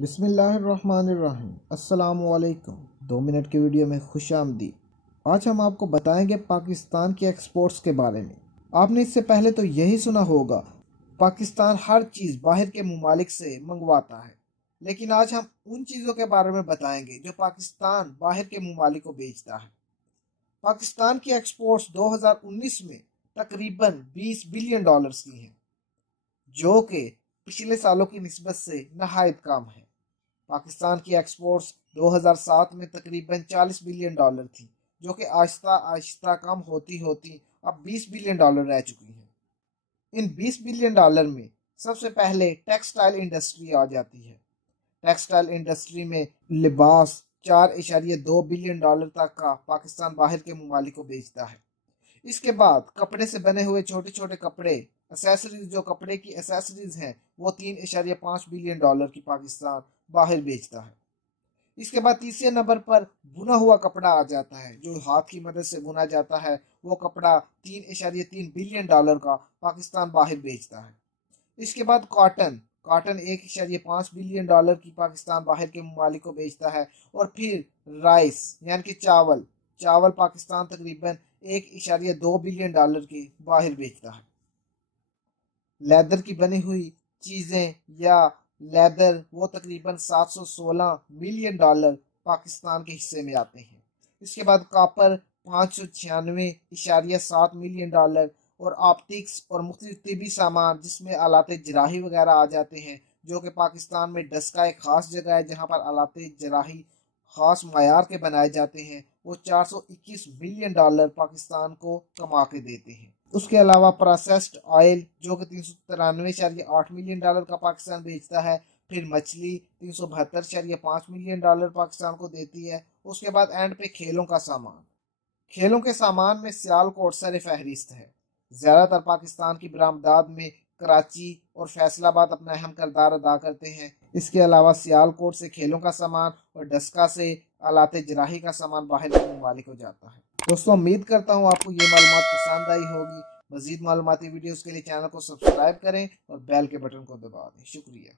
बिस्मिल्लाहिर्रहमानिर्रहीम। अस्सलामुअलैकुम। 2 मिनट की वीडियो में खुश आमदीद। आज हम आपको बताएंगे पाकिस्तान के एक्सपोर्ट्स के बारे में। आपने इससे पहले तो यही सुना होगा, पाकिस्तान हर चीज़ बाहर के ममालिक से मंगवाता है, लेकिन आज हम उन चीज़ों के बारे में बताएंगे जो पाकिस्तान बाहर के ममालिक को बेचता है। पाकिस्तान की एक्सपोर्ट्स 2019 में तकरीबन $20 बिलियन की हैं, जो कि पिछले सालों की निस्बत से नहायत कम है। पाकिस्तान की एक्सपोर्ट्स 2007 में तकरीबन $40 बिलियन थी, जो कि आहिस्ता आहिस्ता कम होती होती अब $20 बिलियन रह चुकी है। इन $20 बिलियन में सबसे पहले टेक्सटाइल इंडस्ट्री आ जाती है। टेक्सटाइल इंडस्ट्री में लिबास $4.2 बिलियन तक का पाकिस्तान बाहर के ममालिक को बेचता है। इसके बाद कपड़े से बने हुए छोटे छोटे कपड़े, एसेसरीज, जो कपड़े की एसेसरीज हैं, वो $3.5 बिलियन की पाकिस्तान बाहर बेचता है। इसके बाद तीसरे नंबर पर बुना हुआ कपड़ा आ जाता है, जो हाथ की मदद से बुना जाता है। वो कपड़ा $3.3 बिलियन का पाकिस्तान बाहर बेचता है। इसके बाद कॉटन कॉटन $1.5 बिलियन की पाकिस्तान बाहर के ममालिक को बेचता है। और फिर राइस यानी कि चावल चावल पाकिस्तान तकरीबन $1.2 बिलियन के बाहर बेचता है। लेदर की बनी हुई चीज़ें या लेदर, वो तकरीबन $716 मिलियन पाकिस्तान के हिस्से में आते हैं। इसके बाद कॉपर $596.7 मिलियन और ऑप्टिक्स और मुख्तलिफ तिबी सामान, जिसमें आलात जराही वगैरह आ जाते हैं, जो कि पाकिस्तान में डस्का एक ख़ास जगह है जहाँ पर आलात जराही ख़ास मायार के बनाए जाते हैं, वो $421 मिलियन पाकिस्तान को कमा के देते हैं। उसके अलावा प्रोसेस्ड ऑयल, जो कि $393.8 मिलियन का पाकिस्तान बेचता है। फिर मछली $372.5 मिलियन पाकिस्तान को देती है। उसके बाद एंड पे खेलों का सामान। खेलों के सामान में सियालकोट सर फहरिस्त है। ज़्यादातर पाकिस्तान की बरामदात में कराची और फैसलाबाद अपना अहम किरदार अदा करते हैं। इसके अलावा सियालकोट से खेलों का सामान और डस्का से आलात जराही का सामान बाहर के ममालिक को जाता है। दोस्तों, उम्मीद करता हूँ आपको ये मालूमात पसंद आई होगी। मज़ीद मालूमाती वीडियोज़ के लिए चैनल को सब्सक्राइब करें और बेल के बटन को दबा दें। शुक्रिया।